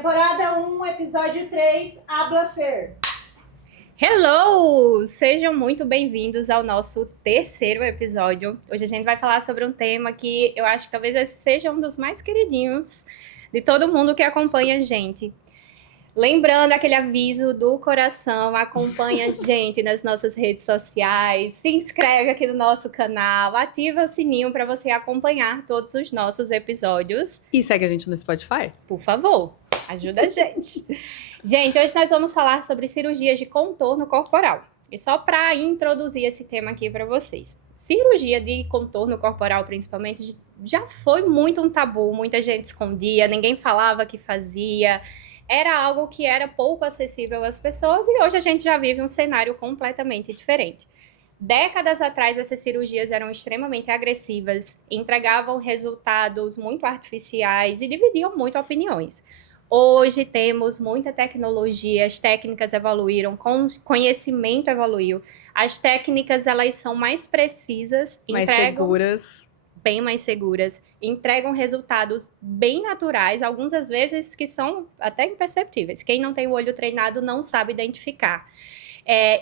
Temporada 1, episódio 3, Habla Fer. Hello! Sejam muito bem-vindos ao nosso terceiro episódio. Hoje a gente vai falar sobre um tema que eu acho que talvez esse seja um dos mais queridinhos de todo mundo que acompanha a gente. Lembrando aquele aviso do coração, acompanha a gente nas nossas redes sociais, se inscreve aqui no nosso canal, ativa o sininho para você acompanhar todos os nossos episódios. E segue a gente no Spotify? Por favor, ajuda a gente. Gente, hoje nós vamos falar sobre cirurgias de contorno corporal. E só para introduzir esse tema aqui para vocês. Cirurgia de contorno corporal, principalmente, já foi muito um tabu. Muita gente escondia, ninguém falava que fazia. Era algo que era pouco acessível às pessoas e hoje a gente já vive um cenário completamente diferente. Décadas atrás, essas cirurgias eram extremamente agressivas, entregavam resultados muito artificiais e dividiam muito opiniões. Hoje temos muita tecnologia, as técnicas evoluíram, conhecimento evoluiu. As técnicas, elas são mais precisas, seguras. Bem mais seguras, entregam resultados bem naturais, alguns às vezes que são até imperceptíveis. Quem não tem o olho treinado não sabe identificar.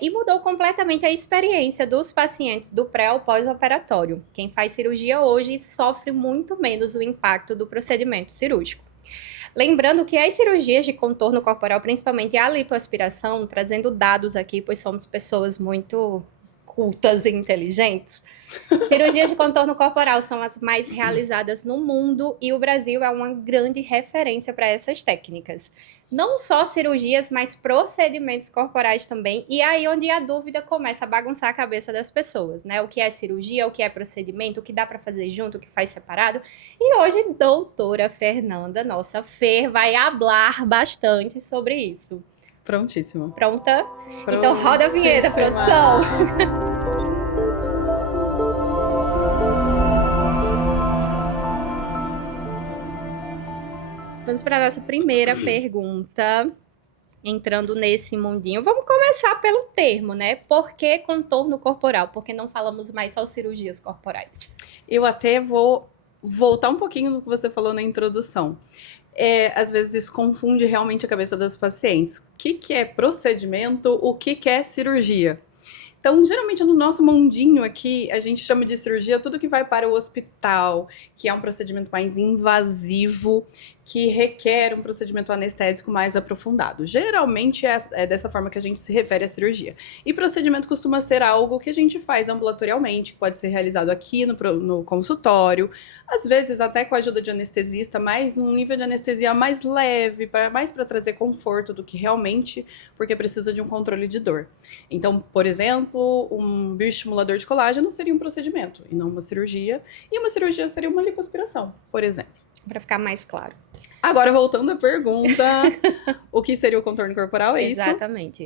E mudou completamente a experiência dos pacientes do pré ao pós-operatório. Quem faz cirurgia hoje sofre muito menos o impacto do procedimento cirúrgico. Lembrando que as cirurgias de contorno corporal, principalmente a lipoaspiração, trazendo dados aqui, pois somos pessoas muito cultas e inteligentes. Cirurgias de contorno corporal são as mais realizadas no mundo e o Brasil é uma grande referência para essas técnicas. Não só cirurgias, mas procedimentos corporais também. E aí onde a dúvida começa a bagunçar a cabeça das pessoas, né? O que é cirurgia, o que é procedimento, o que dá para fazer junto, o que faz separado. E hoje, doutora Fernanda, nossa Fer, vai hablar bastante sobre isso. Prontíssimo. Pronta? Então roda a vinheta, produção. Vamos para a nossa primeira pergunta, entrando nesse mundinho. Vamos começar pelo termo, né? Por que contorno corporal? Porque não falamos mais só cirurgias corporais. Eu até vou voltar um pouquinho no que você falou na introdução. Às vezes isso confunde realmente a cabeça das pacientes. O que é procedimento? O que é cirurgia? Então, geralmente no nosso mundinho aqui, a gente chama de cirurgia tudo que vai para o hospital, que é um procedimento mais invasivo, que requer um procedimento anestésico mais aprofundado. Geralmente é dessa forma que a gente se refere à cirurgia. E procedimento costuma ser algo que a gente faz ambulatorialmente, que pode ser realizado aqui no consultório, às vezes até com a ajuda de anestesista, mas num nível de anestesia mais leve, mais para trazer conforto do que realmente, porque precisa de um controle de dor. Então, por exemplo, um bioestimulador de colágeno seria um procedimento, e não uma cirurgia. E uma cirurgia seria uma lipoaspiração, por exemplo. Para ficar mais claro. Agora, voltando à pergunta, o que seria o contorno corporal, é isso? Exatamente.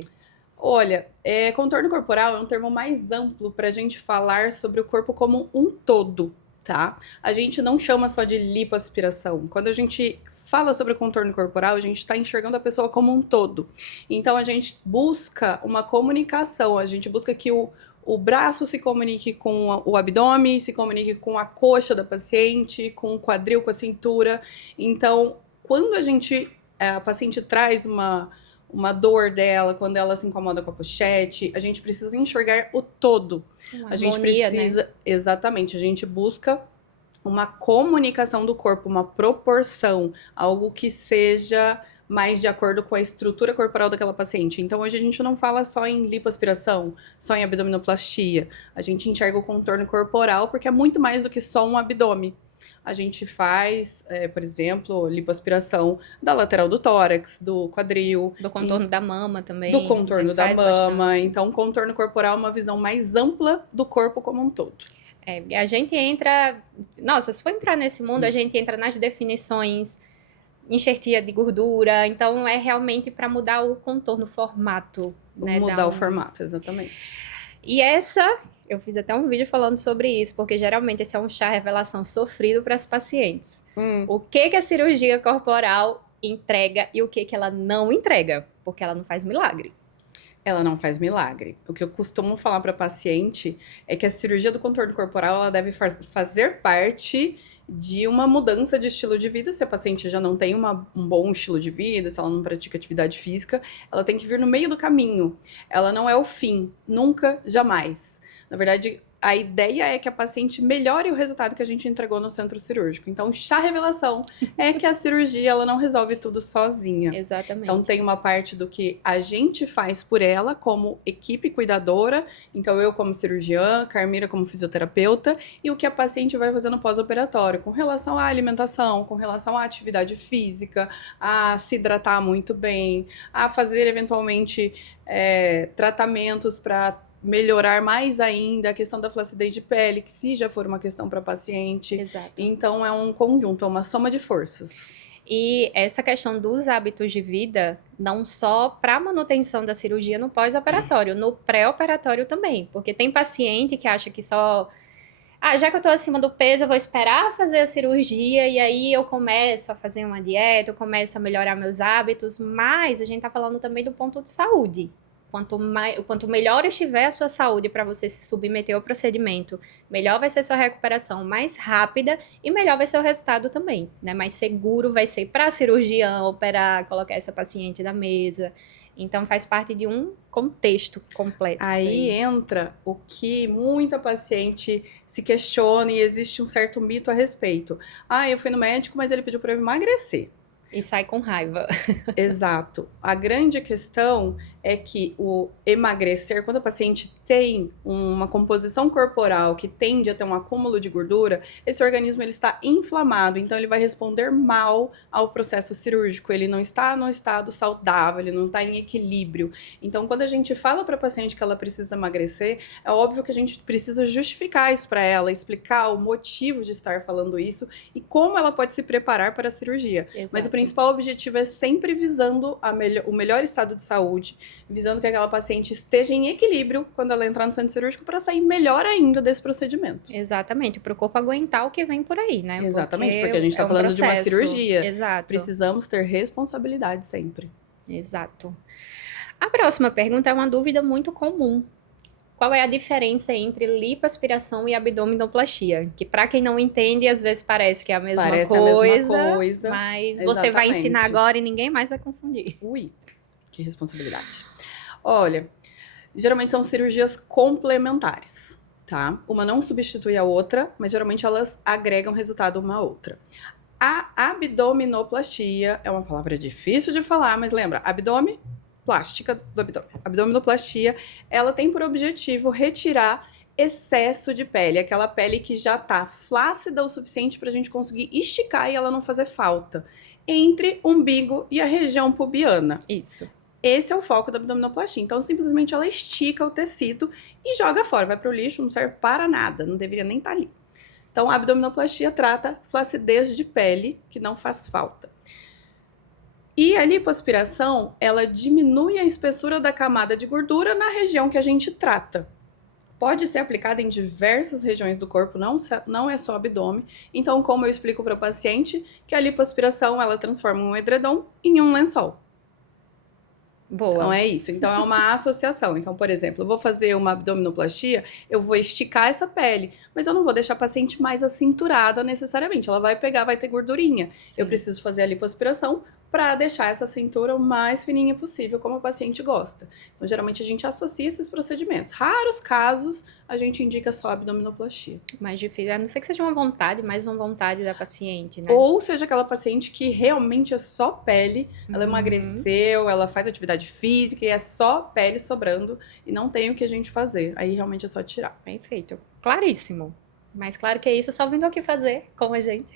Olha, contorno corporal é um termo mais amplo para a gente falar sobre o corpo como um todo, tá? A gente não chama só de lipoaspiração. Quando a gente fala sobre o contorno corporal, a gente está enxergando a pessoa como um todo. Então, a gente busca uma comunicação, a gente busca que o braço se comunique com o abdômen, se comunique com a coxa da paciente, com o quadril, com a cintura. Então, quando a paciente traz uma dor dela, quando ela se incomoda com a pochete, a gente precisa enxergar o todo. A gente precisa, né? Exatamente, a gente busca uma comunicação do corpo, uma proporção, algo que seja mais de acordo com a estrutura corporal daquela paciente. Então, hoje a gente não fala só em lipoaspiração, só em abdominoplastia. A gente enxerga o contorno corporal porque é muito mais do que só um abdômen. A gente faz, por exemplo, lipoaspiração da lateral do tórax, do quadril. Do contorno da mama também. Do contorno da mama. Bastante. Então, o contorno corporal é uma visão mais ampla do corpo como um todo. A gente entra... Nossa, se for entrar nesse mundo, a gente entra nas definições, enxertia de gordura. Então, é realmente para mudar o contorno, o formato. Né? Mudar o formato, exatamente. E eu fiz até um vídeo falando sobre isso, porque geralmente esse é um chá revelação sofrido para as pacientes. O que a cirurgia corporal entrega e o que ela não entrega, porque ela não faz milagre. Ela não faz milagre. O que eu costumo falar para paciente é que a cirurgia do contorno corporal ela deve fazer parte de uma mudança de estilo de vida. Se a paciente já não tem um bom estilo de vida, se ela não pratica atividade física, ela tem que vir no meio do caminho. Ela não é o fim, nunca, jamais. Na verdade, a ideia é que a paciente melhore o resultado que a gente entregou no centro cirúrgico. Então, chá revelação é que a cirurgia ela não resolve tudo sozinha. Exatamente. Então, tem uma parte do que a gente faz por ela como equipe cuidadora. Então, eu como cirurgiã, Carmira como fisioterapeuta, e o que a paciente vai fazer no pós-operatório, com relação à alimentação, com relação à atividade física, a se hidratar muito bem, a fazer, eventualmente, tratamentos para melhorar mais ainda a questão da flacidez de pele, que se já for uma questão para paciente. Exato. Então, é um conjunto, é uma soma de forças. E essa questão dos hábitos de vida, não só para manutenção da cirurgia no pós-operatório, no pré-operatório também. Porque tem paciente que acha que só... já que eu tô acima do peso, eu vou esperar fazer a cirurgia e aí eu começo a fazer uma dieta, eu começo a melhorar meus hábitos, mas a gente tá falando também do ponto de saúde. Quanto melhor estiver a sua saúde para você se submeter ao procedimento, melhor vai ser sua recuperação, mais rápida e melhor vai ser o resultado também, né? Mais seguro vai ser para a cirurgião operar, colocar essa paciente na mesa. Então faz parte de um contexto completo. Aí entra o que muita paciente se questiona e existe um certo mito a respeito. Eu fui no médico, mas ele pediu para eu emagrecer. E sai com raiva. Exato. A grande questão é que o emagrecer, quando a paciente tem uma composição corporal que tende a ter um acúmulo de gordura, esse organismo ele está inflamado, então ele vai responder mal ao processo cirúrgico, ele não está no estado saudável, ele não está em equilíbrio. Então, quando a gente fala para a paciente que ela precisa emagrecer, é óbvio que a gente precisa justificar isso para ela, explicar o motivo de estar falando isso e como ela pode se preparar para a cirurgia. Exato. Mas o principal objetivo é sempre visando o melhor estado de saúde, visando que aquela paciente esteja em equilíbrio quando ela entrar no centro cirúrgico para sair melhor ainda desse procedimento. Exatamente, para o corpo aguentar o que vem por aí, né? Exatamente, porque a gente está falando de uma cirurgia. Exato. Precisamos ter responsabilidade sempre. Exato. A próxima pergunta é uma dúvida muito comum. Qual é a diferença entre lipoaspiração e abdominoplastia? Que para quem não entende, às vezes parece que é a mesma coisa, mas você vai ensinar agora e ninguém mais vai confundir. Ui, que responsabilidade. Olha, geralmente são cirurgias complementares, tá? Uma não substitui a outra, mas geralmente elas agregam resultado uma à outra. A abdominoplastia é uma palavra difícil de falar, mas lembra, abdômen, plástica do abdômen. A abdominoplastia, ela tem por objetivo retirar excesso de pele, aquela pele que já tá flácida o suficiente pra gente conseguir esticar e ela não fazer falta, entre o umbigo e a região pubiana. Isso. Esse é o foco da abdominoplastia. Então, simplesmente ela estica o tecido e joga fora, vai pro lixo, não serve para nada, não deveria nem estar ali. Então, a abdominoplastia trata flacidez de pele que não faz falta. E a lipoaspiração, ela diminui a espessura da camada de gordura na região que a gente trata. Pode ser aplicada em diversas regiões do corpo, não é só abdômen. Então, como eu explico para o paciente, que a lipoaspiração, ela transforma um edredom em um lençol. Boa. Então, é isso. Então, é uma associação. Então, por exemplo, eu vou fazer uma abdominoplastia, eu vou esticar essa pele, mas eu não vou deixar a paciente mais acinturada necessariamente. Ela vai pegar, vai ter gordurinha. Sim. Eu preciso fazer a lipoaspiração para deixar essa cintura o mais fininha possível, como a paciente gosta. Então, geralmente, a gente associa esses procedimentos. Raros casos, a gente indica só abdominoplastia. Mais difícil, a não ser que seja uma vontade, mais uma vontade da paciente, né? Ou seja, aquela paciente que realmente é só pele, ela emagreceu, ela faz atividade física e é só pele sobrando e não tem o que a gente fazer. Aí, realmente, é só tirar. Perfeito. Claríssimo. Mas claro que é isso, só vindo aqui fazer com a gente.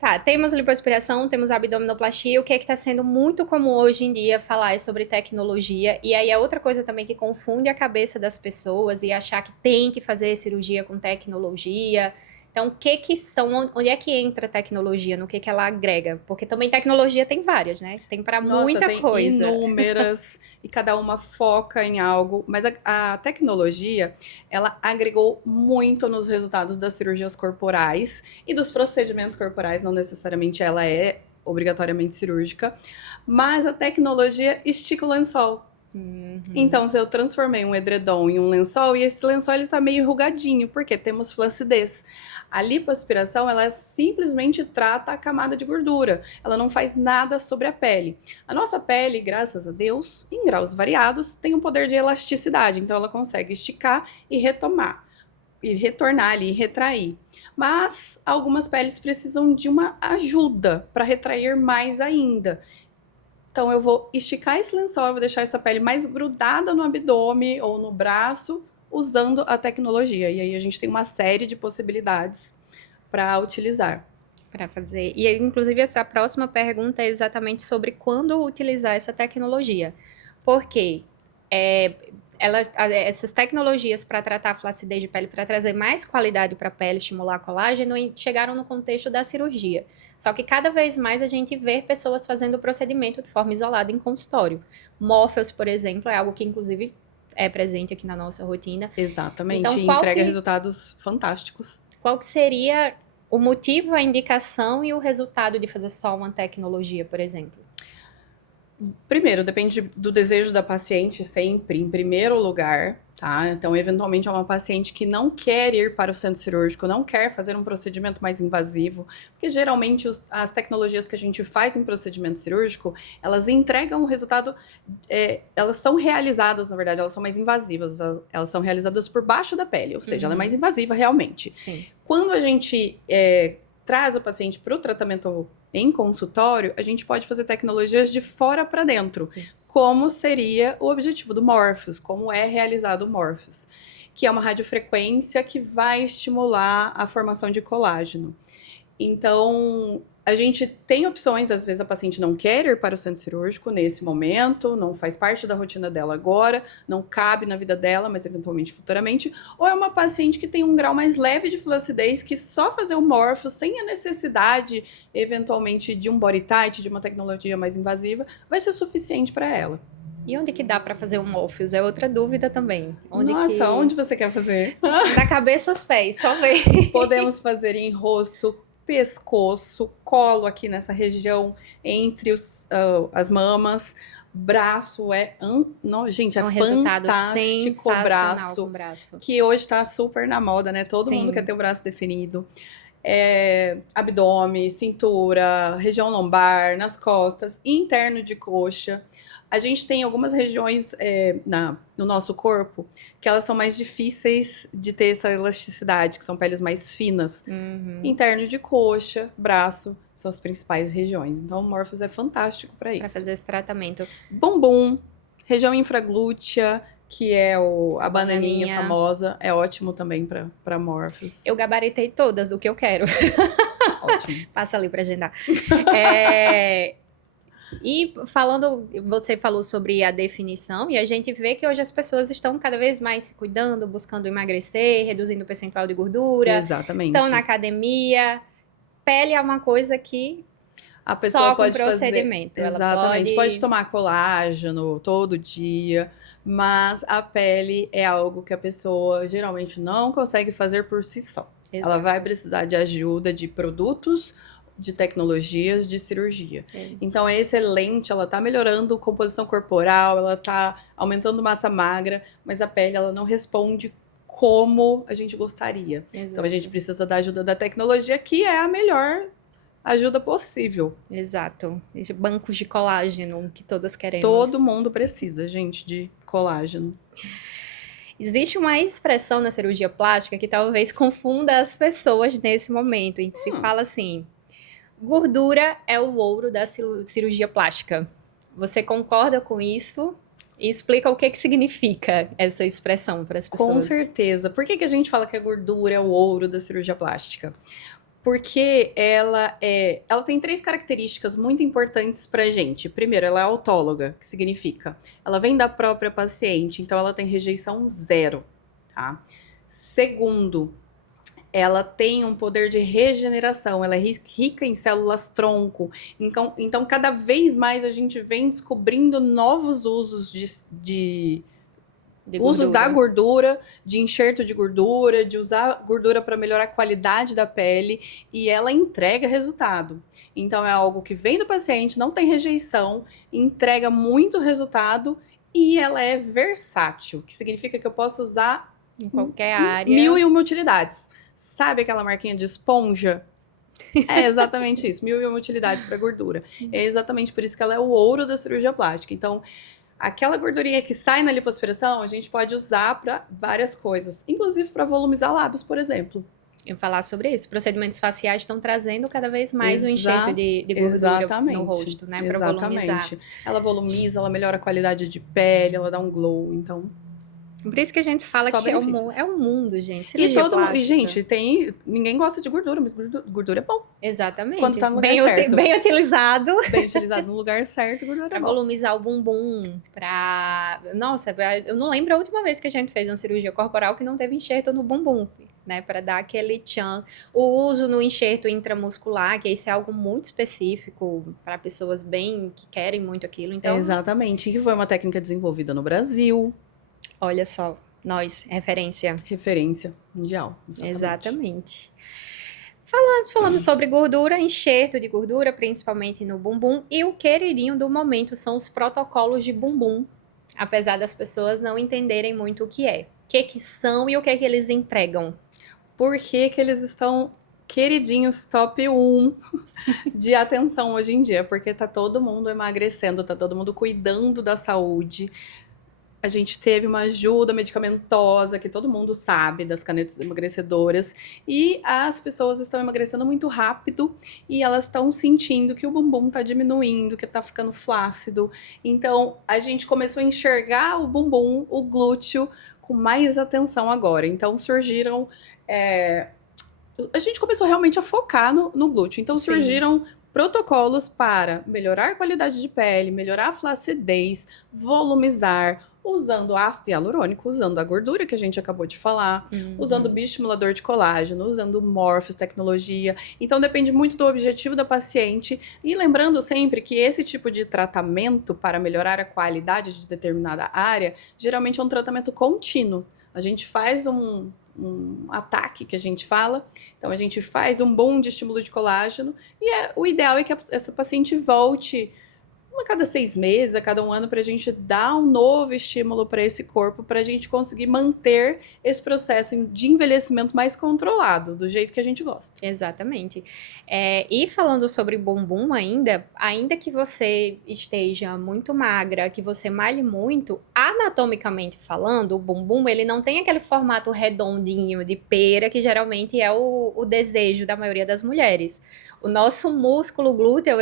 Tá, temos lipoaspiração, temos abdominoplastia. O que é que tá sendo muito comum hoje em dia falar é sobre tecnologia. E aí é outra coisa também que confunde a cabeça das pessoas e achar que tem que fazer cirurgia com tecnologia. Então, o que que são, onde é que entra a tecnologia, no que ela agrega? Porque também tecnologia tem várias, né? Tem para muita tem coisa. Inúmeras, e cada uma foca em algo. Mas a tecnologia, ela agregou muito nos resultados das cirurgias corporais e dos procedimentos corporais, não necessariamente ela é obrigatoriamente cirúrgica, mas a tecnologia estica o lençol. Então, se eu transformei um edredom em um lençol, e esse lençol ele tá meio enrugadinho, porque temos flacidez. A lipoaspiração, ela simplesmente trata a camada de gordura. Ela não faz nada sobre a pele. A nossa pele, graças a Deus, em graus variados, tem um poder de elasticidade. Então, ela consegue esticar e retomar. E retornar ali, e retrair. Mas algumas peles precisam de uma ajuda para retrair mais ainda. Então, eu vou esticar esse lençol, eu vou deixar essa pele mais grudada no abdômen ou no braço, usando a tecnologia. E aí a gente tem uma série de possibilidades para utilizar. Para fazer. E, inclusive, essa próxima pergunta é exatamente sobre quando utilizar essa tecnologia. Porque essas tecnologias para tratar a flacidez de pele, para trazer mais qualidade para a pele, estimular colágeno, chegaram no contexto da cirurgia. Só que cada vez mais a gente vê pessoas fazendo o procedimento de forma isolada em consultório. Morpheus, por exemplo, é algo que, inclusive, é presente aqui na nossa rotina. Exatamente, Então, e entrega resultados fantásticos. Qual que seria o motivo, a indicação e o resultado de fazer só uma tecnologia, por exemplo? Primeiro, depende do desejo da paciente sempre, em primeiro lugar, tá? Então, eventualmente, é uma paciente que não quer ir para o centro cirúrgico, não quer fazer um procedimento mais invasivo, porque geralmente as tecnologias que a gente faz em procedimento cirúrgico, elas entregam o resultado, elas são realizadas, na verdade, elas são mais invasivas, elas são realizadas por baixo da pele, ou seja, ela é mais invasiva realmente. Sim. Quando a gente traz o paciente para o tratamento em consultório, a gente pode fazer tecnologias de fora para dentro, como seria o objetivo do Morpheus, como é realizado o Morpheus, que é uma radiofrequência que vai estimular a formação de colágeno. Então, a gente tem opções, às vezes a paciente não quer ir para o centro cirúrgico nesse momento, não faz parte da rotina dela agora, não cabe na vida dela, mas eventualmente futuramente, ou é uma paciente que tem um grau mais leve de flacidez, que só fazer o Morpheus sem a necessidade, eventualmente, de um body tight, de uma tecnologia mais invasiva, vai ser suficiente para ela. E onde que dá para fazer o Morpheus? É outra dúvida também. Onde você quer fazer? Da cabeça aos pés, só ver. Podemos fazer em rosto, pescoço, colo aqui nessa região entre as mamas, braço gente, é um resultado fantástico o braço, que hoje tá super na moda, né? Todo mundo quer ter o braço definido. Abdômen, cintura, região lombar, nas costas, interno de coxa. A gente tem algumas regiões no nosso corpo que elas são mais difíceis de ter essa elasticidade, que são peles mais finas. Interno de coxa, braço, são as principais regiões. Então, o Morpheus é fantástico para isso. Para fazer esse tratamento. Bumbum, região infraglútea, que é a bananinha famosa, é ótimo também para Morpheus. Eu gabaritei todas, o que eu quero. Ótimo. Passa ali para agendar. E você falou sobre a definição, e a gente vê que hoje as pessoas estão cada vez mais se cuidando, buscando emagrecer, reduzindo o percentual de gordura. Exatamente. Estão na academia. Pele é uma coisa que a pessoa só pode com procedimento. Fazer. Exatamente. Pode tomar colágeno todo dia, mas a pele é algo que a pessoa geralmente não consegue fazer por si só. Exato. Ela vai precisar de ajuda de produtos, de tecnologias, de cirurgia. Então é excelente, ela tá melhorando a composição corporal, ela tá aumentando massa magra, mas a pele ela não responde como a gente gostaria. Exato. Então a gente precisa da ajuda da tecnologia, que é a melhor ajuda possível. Exato. Esse bancos de colágeno que todas queremos. Todo mundo precisa, gente, de colágeno. Existe uma expressão na cirurgia plástica que talvez confunda as pessoas nesse momento, em que se fala assim: gordura é o ouro da cirurgia plástica. Você concorda com isso? E explica o que significa essa expressão para as pessoas. Com certeza. Por que a gente fala que a gordura é o ouro da cirurgia plástica? Porque ela tem 3 características muito importantes pra gente. Primeiro, ela é autóloga, que significa ela vem da própria paciente, então ela tem rejeição 0, tá? Segundo, ela tem um poder de regeneração, ela é rica em células tronco. Então cada vez mais a gente vem descobrindo novos usos de usos da gordura, de enxerto de gordura, de usar gordura para melhorar a qualidade da pele, e ela entrega resultado. Então é algo que vem do paciente, não tem rejeição, entrega muito resultado e ela é versátil, que significa que eu posso usar Em qualquer área. 1001 utilidades. Sabe aquela marquinha de esponja? É exatamente isso, 1001 utilidades para gordura. É exatamente por isso que ela é o ouro da cirurgia plástica. Então, aquela gordurinha que sai na lipoaspiração, a gente pode usar para várias coisas, inclusive para volumizar lábios, por exemplo. Eu falar sobre isso. Procedimentos faciais estão trazendo cada vez mais o Exa- enxerto de gordura Exatamente. no rosto, né? Para volumizar. Exatamente. Ela volumiza, ela melhora a qualidade de pele, ela dá um glow. Então, Por isso que a gente fala Só que é benefícios. é o mundo, gente. e Cirurgia todo mundo. E, plástica. gente, ninguém gosta de gordura, mas gordura é bom. Exatamente. Quando tá no lugar bem, certo. bem utilizado. Bem utilizado no lugar certo, gordura é Pra bom. volumizar o bumbum, pra... Nossa, eu não lembro a última vez que a gente fez uma cirurgia corporal que não teve enxerto no bumbum, né? Pra dar aquele tchan. O uso no enxerto intramuscular, que esse é algo muito específico para pessoas bem que querem muito aquilo. Então, Exatamente. Que foi uma técnica desenvolvida no Brasil. olha só, nós, referência. Referência mundial. Exatamente. Falamos sobre gordura, enxerto de gordura, principalmente no bumbum. E o queridinho do momento são os protocolos de bumbum, apesar das pessoas não entenderem muito o que é. O que são e o que eles entregam. Por que que eles estão queridinhos top 1 de atenção hoje em dia? Porque tá todo mundo emagrecendo, tá todo mundo cuidando da saúde. A gente teve uma ajuda medicamentosa, que todo mundo sabe, das canetas emagrecedoras. E as pessoas estão emagrecendo muito rápido e elas estão sentindo que o bumbum tá diminuindo, que tá ficando flácido. Então, a gente começou a enxergar o bumbum, o glúteo, com mais atenção agora. Então, surgiram... a gente começou realmente a focar no glúteo. Então, Sim. surgiram protocolos para melhorar a qualidade de pele, melhorar a flacidez, volumizar, usando ácido hialurônico, usando a gordura que a gente acabou de falar, usando bioestimulador de colágeno, usando Morpheus tecnologia. Então, depende muito do objetivo da paciente. E lembrando sempre que esse tipo de tratamento para melhorar a qualidade de determinada área, geralmente é um tratamento contínuo. A gente faz um ataque, que a gente fala. Então, a gente faz um boom de estímulo de colágeno e o ideal é que essa paciente volte a cada 6 meses, a cada 1 ano, para a gente dar um novo estímulo para esse corpo, para a gente conseguir manter esse processo de envelhecimento mais controlado, do jeito que a gente gosta. Exatamente. E falando sobre bumbum ainda que você esteja muito magra, que você malhe muito, anatomicamente falando, o bumbum, ele não tem aquele formato redondinho de pera, que geralmente é o desejo da maioria das mulheres. O nosso músculo glúteo,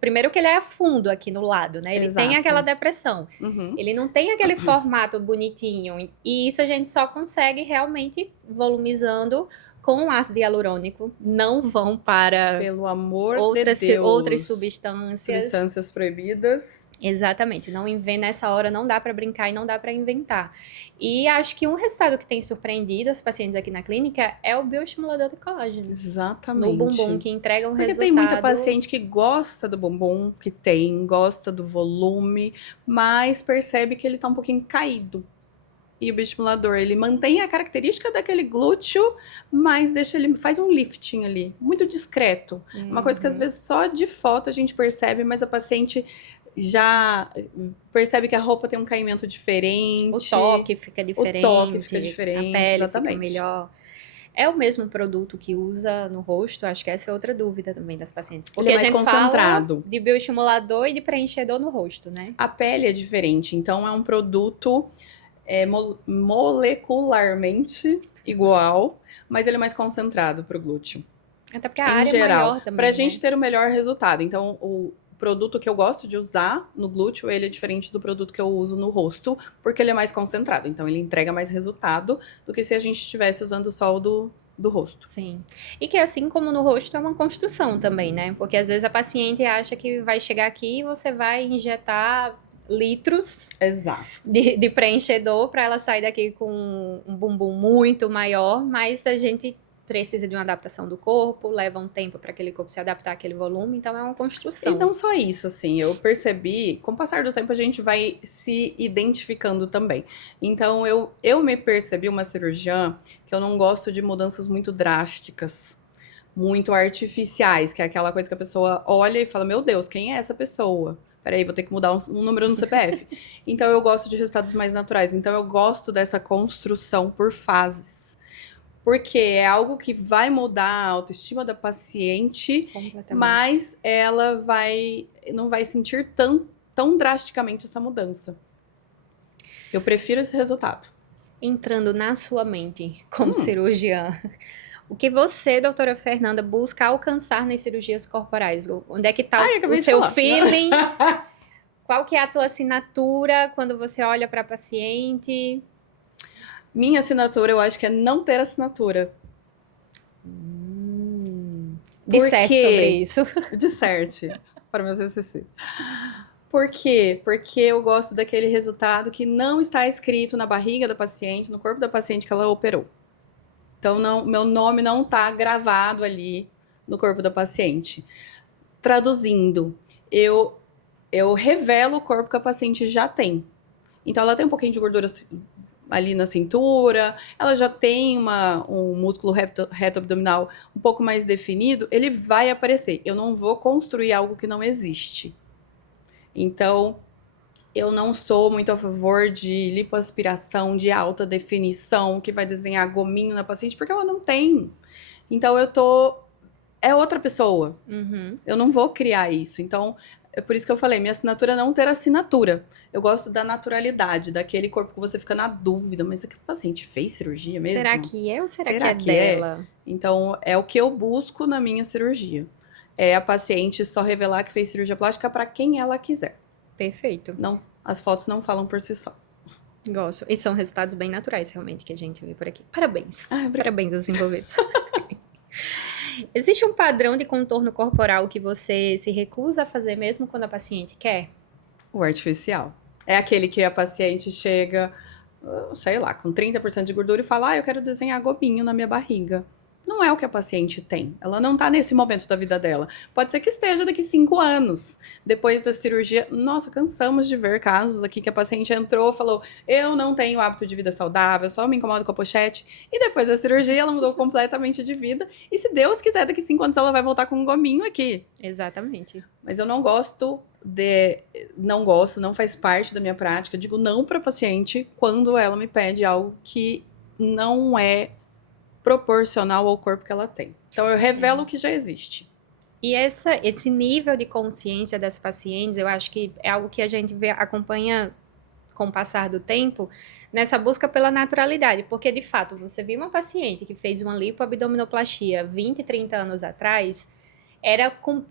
primeiro que ele é fundo aqui no lado, né? Ele Exato. tem aquela depressão. Uhum. Ele não tem aquele formato bonitinho. E isso a gente só consegue realmente volumizando com ácido hialurônico. Não vão para Pelo amor outras, de Deus. outras substâncias. Substâncias proibidas. Exatamente. Nessa hora não dá para brincar e não dá para inventar. E acho que um resultado que tem surpreendido as pacientes aqui na clínica é o bioestimulador de colágeno. Exatamente. No bumbum, que entrega um Porque resultado... tem muita paciente que gosta do bumbum, gosta do volume, mas percebe que ele tá um pouquinho caído. E o bioestimulador, ele mantém a característica daquele glúteo, mas faz um lifting ali, muito discreto. Uma coisa que às vezes só de foto a gente percebe, mas a paciente já percebe que a roupa tem um caimento diferente. O toque fica diferente. A pele exatamente. Fica melhor. É o mesmo produto que usa no rosto? Acho que essa é outra dúvida também das pacientes. Porque ele é mais a gente concentrado. fala de bioestimulador e de preenchedor no rosto, né? A pele é diferente, então é um produto molecularmente igual, mas ele é mais concentrado para o glúteo. Até porque a Em área geral, é maior também, para a né? gente ter o melhor resultado. Então, o produto que eu gosto de usar no glúteo, ele é diferente do produto que eu uso no rosto, porque ele é mais concentrado. Então, ele entrega mais resultado do que se a gente estivesse usando só o do rosto. Sim. E que assim como no rosto é uma construção também, né? Porque às vezes a paciente acha que vai chegar aqui e você vai injetar litros Exato. de preenchedor para ela sair daqui com um bumbum muito maior, mas a gente precisa de uma adaptação do corpo, leva um tempo para aquele corpo se adaptar àquele volume, então é uma construção. E não só isso, assim, eu percebi, com o passar do tempo a gente vai se identificando também. Então eu me percebi uma cirurgiã que eu não gosto de mudanças muito drásticas, muito artificiais, que é aquela coisa que a pessoa olha e fala, meu Deus, quem é essa pessoa? peraí, vou ter que mudar um número no CPF. Então, eu gosto de resultados mais naturais. Então, eu gosto dessa construção por fases. Porque é algo que vai mudar a autoestima da paciente, mas ela não vai sentir tão drasticamente essa mudança. Eu prefiro esse resultado. Entrando na sua mente como cirurgiã, o que você, doutora Fernanda, busca alcançar nas cirurgias corporais? Onde é que está o seu feeling? Qual que é a tua assinatura quando você olha para a paciente? Minha assinatura, eu acho que é não ter assinatura. Disserte sobre isso. Disserte, para o meu TCC. Por quê? Porque eu gosto daquele resultado que não está escrito na barriga da paciente, no corpo da paciente que ela operou. Então, meu nome não está gravado ali no corpo da paciente. Traduzindo, eu revelo o corpo que a paciente já tem. Então, ela tem um pouquinho de gordura ali na cintura, ela já tem um músculo reto abdominal um pouco mais definido, ele vai aparecer. Eu não vou construir algo que não existe. Então, eu não sou muito a favor de lipoaspiração de alta definição, que vai desenhar gominho na paciente, porque ela não tem. Então, é outra pessoa. Eu não vou criar isso. Então, é por isso que eu falei, minha assinatura é não ter assinatura. Eu gosto da naturalidade, daquele corpo que você fica na dúvida, mas aquele paciente fez cirurgia mesmo? Será que é ou será que é dela? Então, é o que eu busco na minha cirurgia. É a paciente só revelar que fez cirurgia plástica para quem ela quiser. Perfeito. Não, as fotos não falam por si só. Gosto. E são resultados bem naturais, realmente, que a gente vê por aqui. Parabéns. Parabéns aos envolvidos. Existe um padrão de contorno corporal que você se recusa a fazer mesmo quando a paciente quer? O artificial. É aquele que a paciente chega, sei lá, com 30% de gordura e fala, eu quero desenhar gominho na minha barriga. Não é o que a paciente tem. Ela não tá nesse momento da vida dela. Pode ser que esteja daqui 5 anos. Depois da cirurgia, nossa, cansamos de ver casos aqui que a paciente entrou, falou, eu não tenho hábito de vida saudável, só me incomodo com a pochete. E depois da cirurgia, ela mudou completamente de vida. E se Deus quiser, daqui 5 anos ela vai voltar com um gominho aqui. Exatamente. Mas eu não gosto, não faz parte da minha prática. Digo não para paciente quando ela me pede algo que não é proporcional ao corpo que ela tem. Então, eu revelo o que já existe. E esse nível de consciência das pacientes, eu acho que é algo que a gente acompanha com o passar do tempo, nessa busca pela naturalidade. Porque, de fato, você viu uma paciente que fez uma lipoabdominoplastia 20, 30 anos atrás,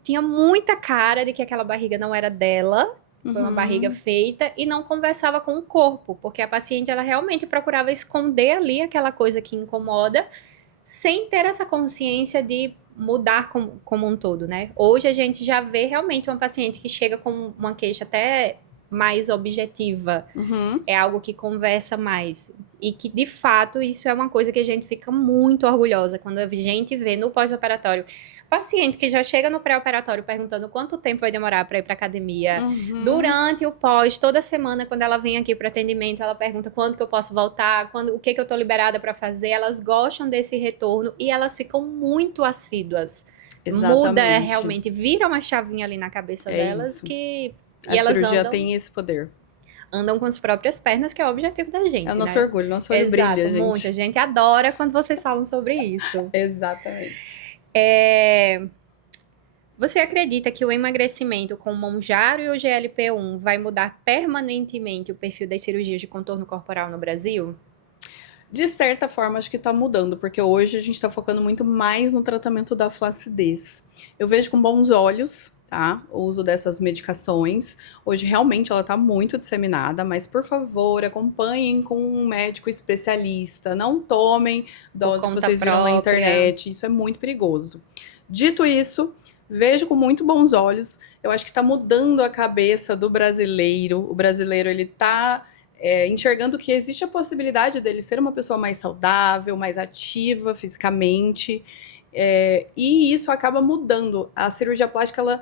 tinha muita cara de que aquela barriga não era dela, foi uma barriga feita, e não conversava com o corpo, porque a paciente, ela realmente procurava esconder ali aquela coisa que incomoda, sem ter essa consciência de mudar como um todo, né? Hoje a gente já vê realmente uma paciente que chega com uma queixa até mais objetiva, é algo que conversa mais, e que de fato isso é uma coisa que a gente fica muito orgulhosa quando a gente vê no pós-operatório paciente que já chega no pré-operatório perguntando quanto tempo vai demorar para ir para academia. Durante o pós, toda semana, quando ela vem aqui para atendimento, ela pergunta quando que eu posso voltar, o que eu tô liberada para fazer. Elas gostam desse retorno e elas ficam muito assíduas. Exatamente. Muda realmente, vira uma chavinha ali na cabeça delas isso. que... A cirurgia tem esse poder. Andam com as próprias pernas, que é o objetivo da gente, É o nosso né? orgulho, nosso olho brilha, gente. Muita gente adora quando vocês falam sobre isso. Exatamente. Você acredita que o emagrecimento com o Mounjaro e o GLP-1 vai mudar permanentemente o perfil das cirurgias de contorno corporal no Brasil? De certa forma, acho que está mudando, porque hoje a gente está focando muito mais no tratamento da flacidez. Eu vejo com bons olhos, tá? O uso dessas medicações. Hoje, realmente, ela está muito disseminada, mas, por favor, acompanhem com um médico especialista. Não tomem doses que vocês viram na internet. Isso é muito perigoso. Dito isso, vejo com muito bons olhos. Eu acho que está mudando a cabeça do brasileiro. O brasileiro, ele está... enxergando que existe a possibilidade dele ser uma pessoa mais saudável, mais ativa fisicamente, e isso acaba mudando. A cirurgia plástica,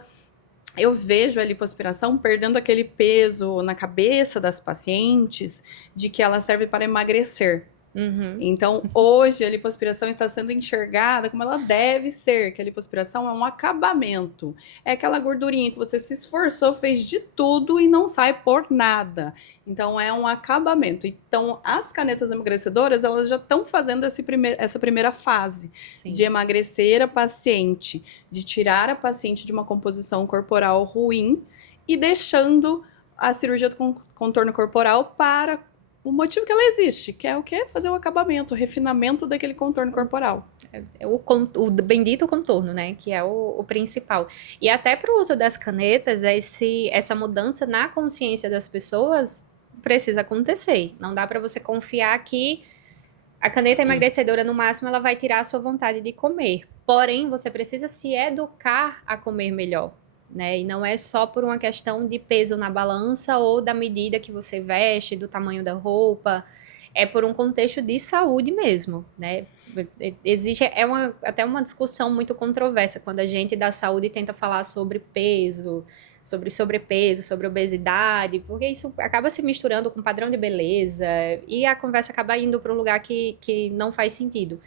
eu vejo a lipoaspiração perdendo aquele peso na cabeça das pacientes de que ela serve para emagrecer. Uhum. Então, hoje, a lipoaspiração está sendo enxergada como ela deve ser, que a lipoaspiração é um acabamento. É aquela gordurinha que você se esforçou, fez de tudo e não sai por nada. Então, é um acabamento. Então, as canetas emagrecedoras, elas já estão fazendo essa primeira fase Sim. de emagrecer a paciente, de tirar a paciente de uma composição corporal ruim e deixando a cirurgia do contorno corporal para o motivo que ela existe, que é o quê? Fazer o acabamento, o refinamento daquele contorno corporal. É o bendito contorno, né? Que é o principal. E até para o uso das canetas, essa mudança na consciência das pessoas precisa acontecer. Não dá para você confiar que a caneta emagrecedora, no máximo, ela vai tirar a sua vontade de comer. Porém, você precisa se educar a comer melhor. Né? E não é só por uma questão de peso na balança ou da medida que você veste, do tamanho da roupa, é por um contexto de saúde mesmo, né? Existe até uma discussão muito controversa quando a gente da saúde tenta falar sobre peso, sobre sobrepeso, sobre obesidade, porque isso acaba se misturando com padrão de beleza e a conversa acaba indo para um lugar que não faz sentido.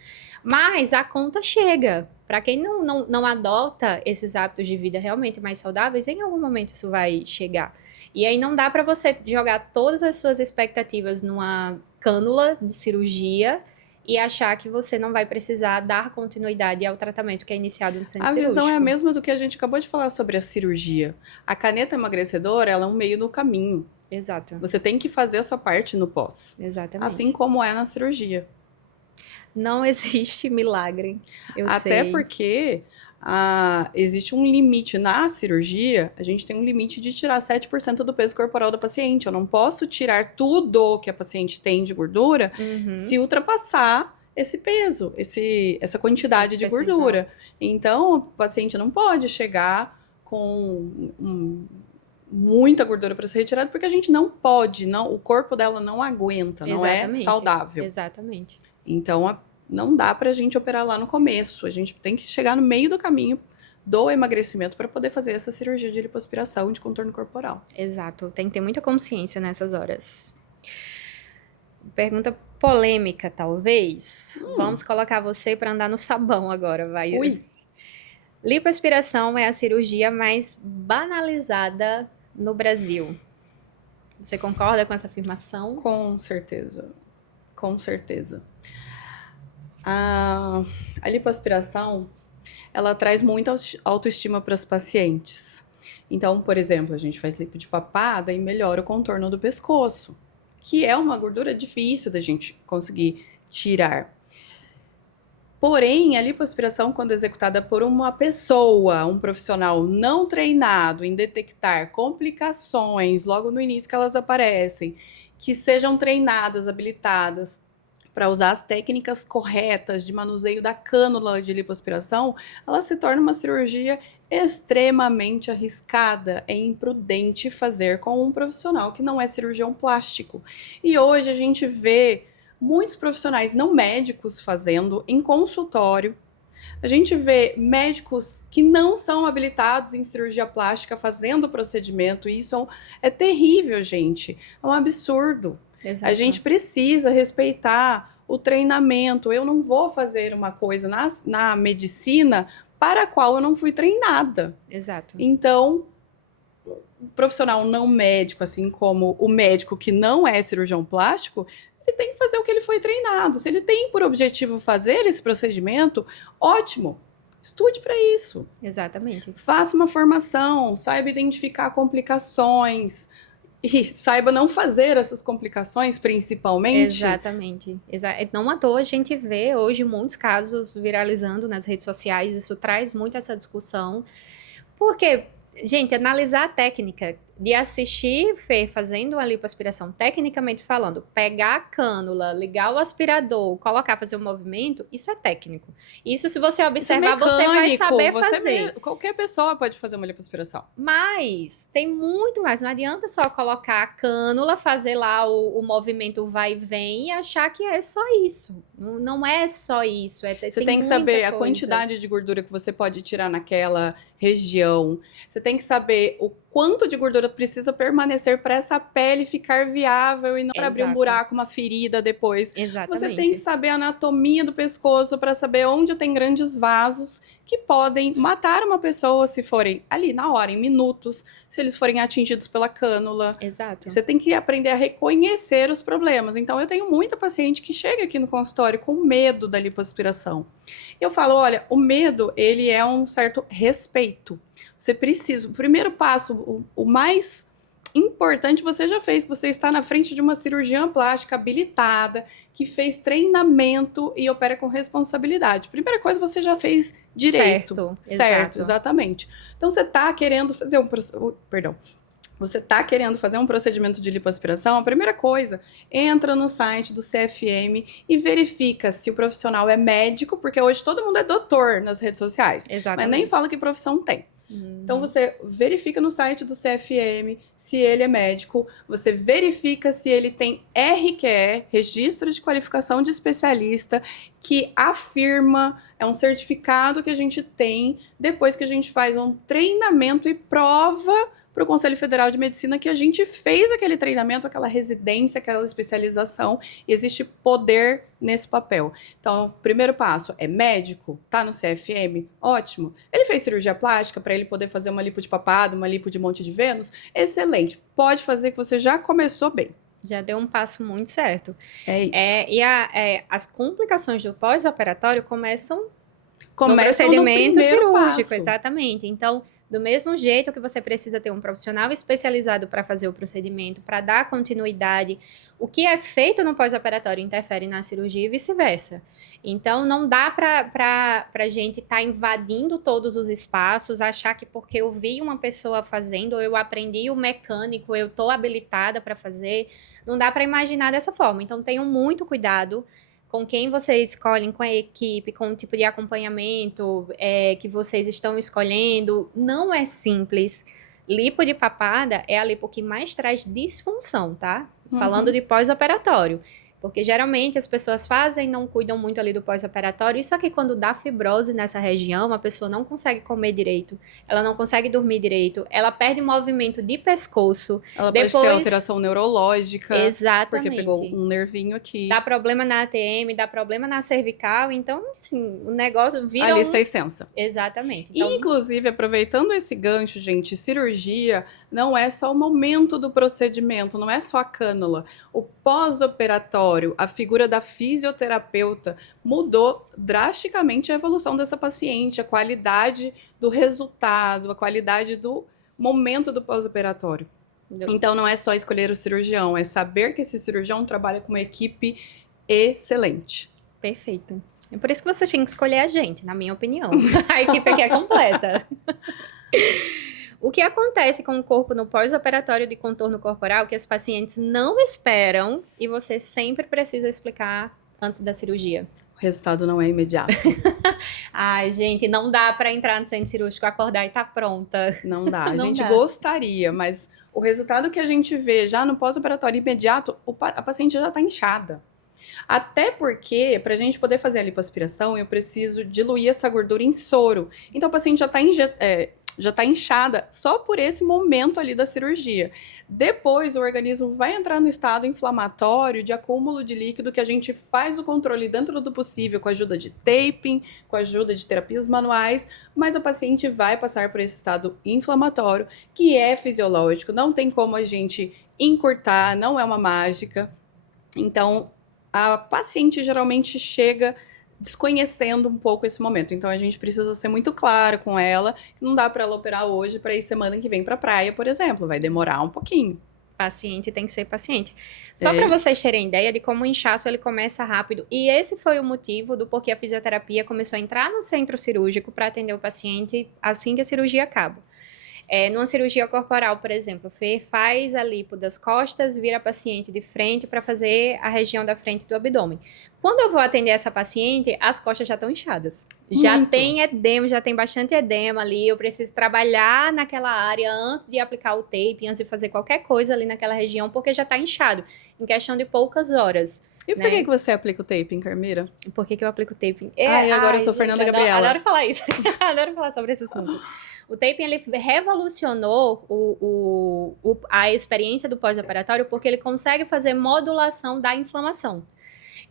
Mas a conta chega. Para quem não adota esses hábitos de vida realmente mais saudáveis, em algum momento isso vai chegar. E aí não dá para você jogar todas as suas expectativas numa cânula de cirurgia e achar que você não vai precisar dar continuidade ao tratamento que é iniciado no centro cirúrgico. A visão é a mesma do que a gente acabou de falar sobre a cirurgia. A caneta emagrecedora, ela é um meio no caminho. Exato. Você tem que fazer a sua parte no pós. Exatamente. Assim como é na cirurgia. Não existe milagre, eu Até sei. porque existe um limite na cirurgia, a gente tem um limite de tirar 7% do peso corporal da paciente. Eu não posso tirar tudo que a paciente tem de gordura se ultrapassar esse peso, essa quantidade de gordura. Então, o paciente não pode chegar com muita gordura para ser retirada, porque a gente não pode, o corpo dela não aguenta, não é saudável. Exatamente. Então, não dá pra gente operar lá no começo. A gente tem que chegar no meio do caminho do emagrecimento para poder fazer essa cirurgia de lipoaspiração de contorno corporal. Exato. Tem que ter muita consciência nessas horas. Pergunta polêmica, talvez. Vamos colocar você para andar no sabão agora, vai. Ui! Lipoaspiração é a cirurgia mais banalizada no Brasil. Você concorda com essa afirmação? Com certeza. Com certeza. A lipoaspiração, ela traz muita autoestima para as pacientes. Então, por exemplo, a gente faz lipo de papada e melhora o contorno do pescoço, que é uma gordura difícil da gente conseguir tirar. Porém, a lipoaspiração, quando executada por uma pessoa, um profissional não treinado em detectar complicações logo no início que elas aparecem, que sejam treinadas, habilitadas para usar as técnicas corretas de manuseio da cânula de lipoaspiração, ela se torna uma cirurgia extremamente arriscada. É imprudente fazer com um profissional que não é cirurgião plástico. E hoje a gente vê muitos profissionais não médicos fazendo em consultório. A gente vê médicos que não são habilitados em cirurgia plástica fazendo o procedimento. E isso é terrível, gente. É um absurdo. Exato. A gente precisa respeitar o treinamento. Eu não vou fazer uma coisa na medicina para a qual eu não fui treinada. Exato. Então, o profissional não médico, assim como o médico que não é cirurgião plástico, ele tem que fazer o que ele foi treinado. Se ele tem por objetivo fazer esse procedimento, ótimo. Estude para isso. Exatamente. Faça uma formação, saiba identificar complicações e saiba não fazer essas complicações, principalmente. Exatamente. Não à toa a gente vê hoje muitos casos viralizando nas redes sociais. Isso traz muito essa discussão. Porque, gente, analisar a técnica de assistir Fer fazendo uma lipoaspiração, tecnicamente falando, pegar a cânula, ligar o aspirador, colocar, fazer um movimento, isso é técnico. Isso, se você observar, você vai saber fazer. Qualquer pessoa pode fazer uma lipoaspiração. Mas tem muito mais. Não adianta só colocar a cânula, fazer lá o movimento vai e vem e achar que é só isso. Não é só isso. Você tem que saber a quantidade de gordura que você pode tirar naquela região. Você tem que saber quanto de gordura precisa permanecer para essa pele ficar viável e não para abrir um Exato. buraco, uma ferida depois. Exatamente. Você tem que saber a anatomia do pescoço para saber onde tem grandes vasos que podem matar uma pessoa se forem ali na hora, em minutos, se eles forem atingidos pela cânula. Exato. Você tem que aprender a reconhecer os problemas. Então, eu tenho muita paciente que chega aqui no consultório com medo da lipoaspiração. Eu falo, olha, o medo, ele é um certo respeito. Você precisa, o primeiro passo, o mais importante você já fez, você está na frente de uma cirurgiã plástica habilitada, que fez treinamento e opera com responsabilidade. Primeira coisa, você já fez direito. Certo, exato. Exatamente. Então, você está querendo fazer você está querendo fazer um procedimento de lipoaspiração, a primeira coisa, entra no site do CFM e verifica se o profissional é médico, porque hoje todo mundo é doutor nas redes sociais, Exatamente. mas nem fala que profissão tem. Então, você verifica no site do CFM se ele é médico, você verifica se ele tem RQE, Registro de Qualificação de Especialista, que afirma, é um certificado que a gente tem depois que a gente faz um treinamento e prova para o Conselho Federal de Medicina que a gente fez aquele treinamento, aquela residência, aquela especialização, e existe poder nesse papel. Então, primeiro passo é médico, tá no CFM, ótimo. Ele fez cirurgia plástica para ele poder fazer uma lipo de papada, uma lipo de monte de Vênus, excelente. Pode fazer que você já começou bem. Já deu um passo muito certo. É isso. As complicações do pós-operatório começam no Começa procedimento cirúrgico, passo. exatamente. Então, do mesmo jeito que você precisa ter um profissional especializado para fazer o procedimento, para dar continuidade, o que é feito no pós-operatório interfere na cirurgia e vice-versa. Então, não dá para a gente estar invadindo todos os espaços, achar que porque eu vi uma pessoa fazendo, ou eu aprendi o mecânico, eu estou habilitada para fazer. Não dá para imaginar dessa forma. Então, tenham muito cuidado com quem vocês escolhem, com a equipe, com o tipo de acompanhamento que vocês estão escolhendo. Não é simples. Lipo de papada é a lipo que mais traz disfunção, tá? Falando de pós-operatório. Porque geralmente as pessoas fazem, não cuidam muito ali do pós-operatório. Isso aqui, quando dá fibrose nessa região, a pessoa não consegue comer direito, ela não consegue dormir direito, ela perde movimento de pescoço. Ela pode ter alteração neurológica. Exatamente. Porque pegou um nervinho aqui. Dá problema na ATM, dá problema na cervical. Então, assim, o negócio vira A lista é extensa. Exatamente. Então, Inclusive, aproveitando esse gancho, gente, cirurgia não é só o momento do procedimento, não é só a cânula. O pós-operatório, a figura da fisioterapeuta mudou drasticamente a evolução dessa paciente, a qualidade do resultado, a qualidade do momento do pós-operatório. Então, não é só escolher o cirurgião, é saber que esse cirurgião trabalha com uma equipe excelente. Perfeito. É por isso que você tinha que escolher a gente, na minha opinião. A equipe aqui é completa. O que acontece com o corpo no pós-operatório de contorno corporal que as pacientes não esperam e você sempre precisa explicar antes da cirurgia? O resultado não é imediato. Ai, gente, não dá para entrar no centro cirúrgico, acordar e tá pronta. Não dá. A Não gente dá. gostaria, mas o resultado que a gente vê já no pós-operatório imediato, a paciente já está inchada. Até porque, para a gente poder fazer a lipoaspiração, eu preciso diluir essa gordura em soro. Então, a paciente já está inchada só por esse momento ali da cirurgia. Depois, o organismo vai entrar no estado inflamatório de acúmulo de líquido que a gente faz o controle dentro do possível com a ajuda de taping, com a ajuda de terapias manuais, mas a paciente vai passar por esse estado inflamatório, que é fisiológico, não tem como a gente encurtar, não é uma mágica. Então, a paciente geralmente chega desconhecendo um pouco esse momento. Então, a gente precisa ser muito claro com ela, que não dá para ela operar hoje para ir semana que vem para praia, por exemplo. Vai demorar um pouquinho. Paciente tem que ser paciente. Só para vocês terem ideia de como o inchaço ele começa rápido. E esse foi o motivo do porquê a fisioterapia começou a entrar no centro cirúrgico para atender o paciente assim que a cirurgia acaba. Numa cirurgia corporal, por exemplo, faz a lipo das costas, vira a paciente de frente para fazer a região da frente do abdômen. Quando eu vou atender essa paciente, as costas já estão inchadas. Já Muito. tem edema, já tem bastante edema ali. Eu preciso trabalhar naquela área antes de aplicar o tape, antes de fazer qualquer coisa ali naquela região, porque já está inchado, em questão de poucas horas. E por que você aplica o taping, Carmira? Por que eu aplico taping? Agora eu sou Fernanda Gabriela. Adoro falar isso. Adoro falar sobre esse assunto. O taping, ele revolucionou a experiência do pós-operatório porque ele consegue fazer modulação da inflamação.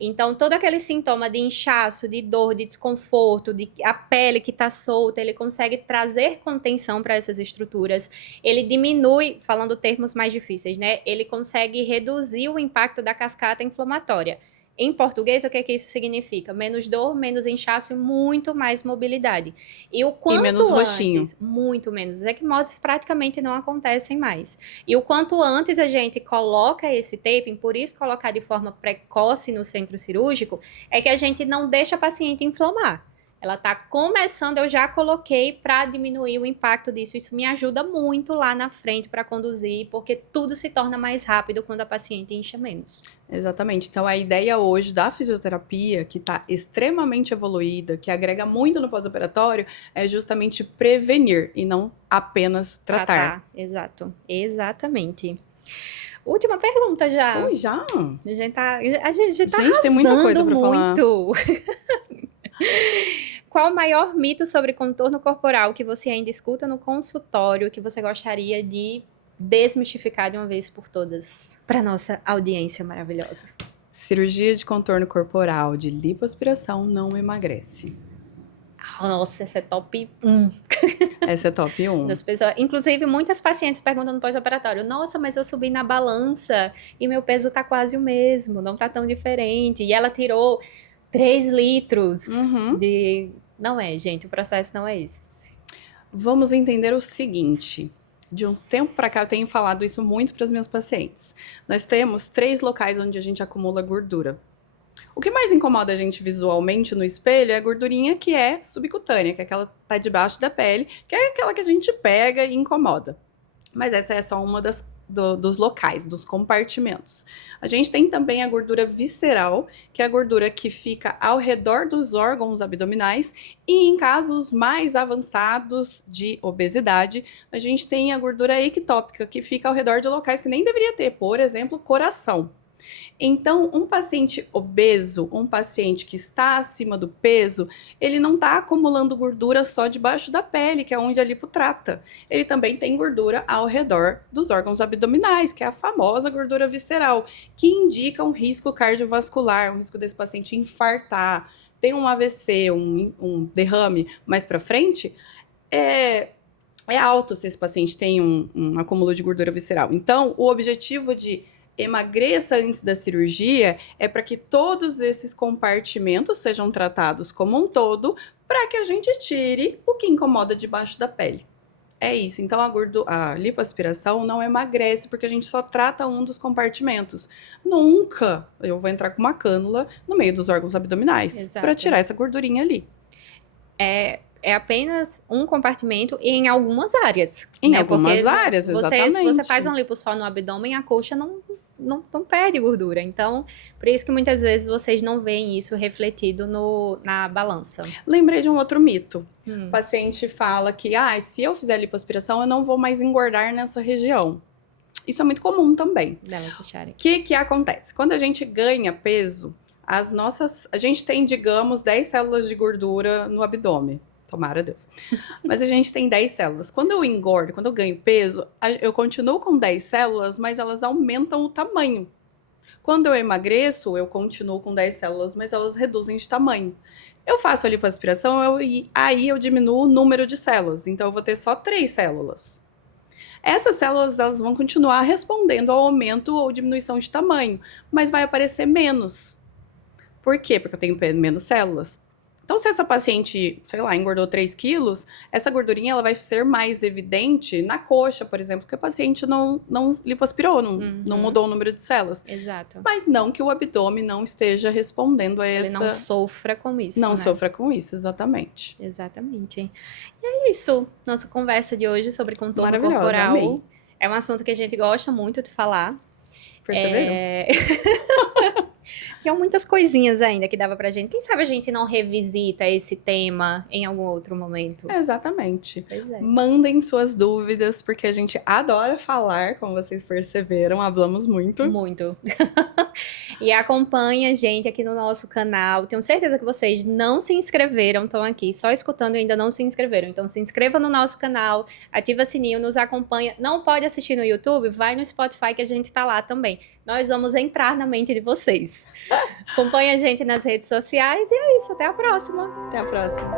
Então, todo aquele sintoma de inchaço, de dor, de desconforto, de a pele que está solta, ele consegue trazer contenção para essas estruturas. Ele diminui, falando termos mais difíceis, né? Ele consegue reduzir o impacto da cascata inflamatória. Em português, o que é que isso significa? Menos dor, menos inchaço e muito mais mobilidade. E o quanto menos roxinho. antes, muito menos. As ecmoses praticamente não acontecem mais. E o quanto antes a gente coloca esse taping, por isso colocar de forma precoce no centro cirúrgico, é que a gente não deixa a paciente inflamar. Ela está começando, eu já coloquei para diminuir o impacto disso. Isso me ajuda muito lá na frente para conduzir, porque tudo se torna mais rápido quando a paciente incha menos. Exatamente. Então, a ideia hoje da fisioterapia, que está extremamente evoluída, que agrega muito no pós-operatório, é justamente prevenir e não apenas tratar. Exato. Exatamente. Última pergunta já. Ui, já? A gente tá Gente, tem muita coisa pra falar. muito. Qual o maior mito sobre contorno corporal que você ainda escuta no consultório que você gostaria de desmistificar de uma vez por todas para nossa audiência maravilhosa? Cirurgia de contorno corporal de lipoaspiração não emagrece. Nossa, essa é top 1 Essa é top 1. das pessoas. Inclusive, muitas pacientes perguntam no pós-operatório: nossa, mas eu subi na balança e meu peso tá quase o mesmo, não tá tão diferente. E ela tirou 3 litros de... Não é, gente, o processo não é esse. Vamos entender o seguinte. De um tempo para cá, eu tenho falado isso muito para os meus pacientes. Nós temos 3 locais onde a gente acumula gordura. O que mais incomoda a gente visualmente no espelho é a gordurinha que é subcutânea, que é aquela que tá debaixo da pele, que é aquela que a gente pega e incomoda. Mas essa é só uma dos locais, dos compartimentos. A gente tem também a gordura visceral, que é a gordura que fica ao redor dos órgãos abdominais, e em casos mais avançados de obesidade, a gente tem a gordura ectópica, que fica ao redor de locais que nem deveria ter, por exemplo, coração. Então, um paciente obeso, um paciente que está acima do peso, ele não está acumulando gordura só debaixo da pele, que é onde a lipo trata. Ele também tem gordura ao redor dos órgãos abdominais, que é a famosa gordura visceral, que indica um risco cardiovascular, um risco desse paciente infartar, tem um AVC, um derrame mais para frente, é alto se esse paciente tem um acúmulo de gordura visceral. Então, o objetivo de emagreça antes da cirurgia é para que todos esses compartimentos sejam tratados como um todo, para que a gente tire o que incomoda debaixo da pele. É isso. Então, a lipoaspiração não emagrece, porque a gente só trata um dos compartimentos. Nunca eu vou entrar com uma cânula no meio dos órgãos abdominais para tirar essa gordurinha ali. É apenas um compartimento e em algumas áreas. Em algumas áreas, exatamente. Se você faz um lipo só no abdômen, a coxa não perde gordura. Então, por isso que muitas vezes vocês não veem isso refletido na balança. Lembrei de um outro mito. O paciente fala que, se eu fizer lipoaspiração, eu não vou mais engordar nessa região. Isso é muito comum também. O que acontece? Quando a gente ganha peso, a gente tem, digamos, 10 células de gordura no abdômen. Tomara Deus. Mas a gente tem 10 células. Quando eu engordo, quando eu ganho peso, eu continuo com 10 células, mas elas aumentam o tamanho. Quando eu emagreço, eu continuo com 10 células, mas elas reduzem de tamanho. Eu faço a lipoaspiração, aí eu diminuo o número de células. Então, eu vou ter só 3 células. Essas células, elas vão continuar respondendo ao aumento ou diminuição de tamanho, mas vai aparecer menos. Por quê? Porque eu tenho menos células. Então, se essa paciente, sei lá, engordou 3 quilos, essa gordurinha ela vai ser mais evidente na coxa, por exemplo, que a paciente não lipoaspirou, não mudou o número de células. Exato. Mas não que o abdômen não esteja respondendo a essa... Ele não sofra com isso, Não sofra com isso, exatamente. Exatamente. E é isso. Nossa conversa de hoje sobre contorno corporal. Amei. É um assunto que a gente gosta muito de falar. Perceberam? Tinham muitas coisinhas ainda que dava pra gente. Quem sabe a gente não revisita esse tema em algum outro momento? Exatamente. Pois é. Mandem suas dúvidas, porque a gente adora falar, como vocês perceberam, hablamos muito. Muito. E acompanha a gente aqui no nosso canal. Tenho certeza que vocês não se inscreveram, estão aqui só escutando e ainda não se inscreveram. Então se inscreva no nosso canal, ativa o sininho, nos acompanha. Não pode assistir no YouTube? Vai no Spotify que a gente tá lá também. Nós vamos entrar na mente de vocês. Acompanha a gente nas redes sociais e é isso. Até a próxima. Até a próxima.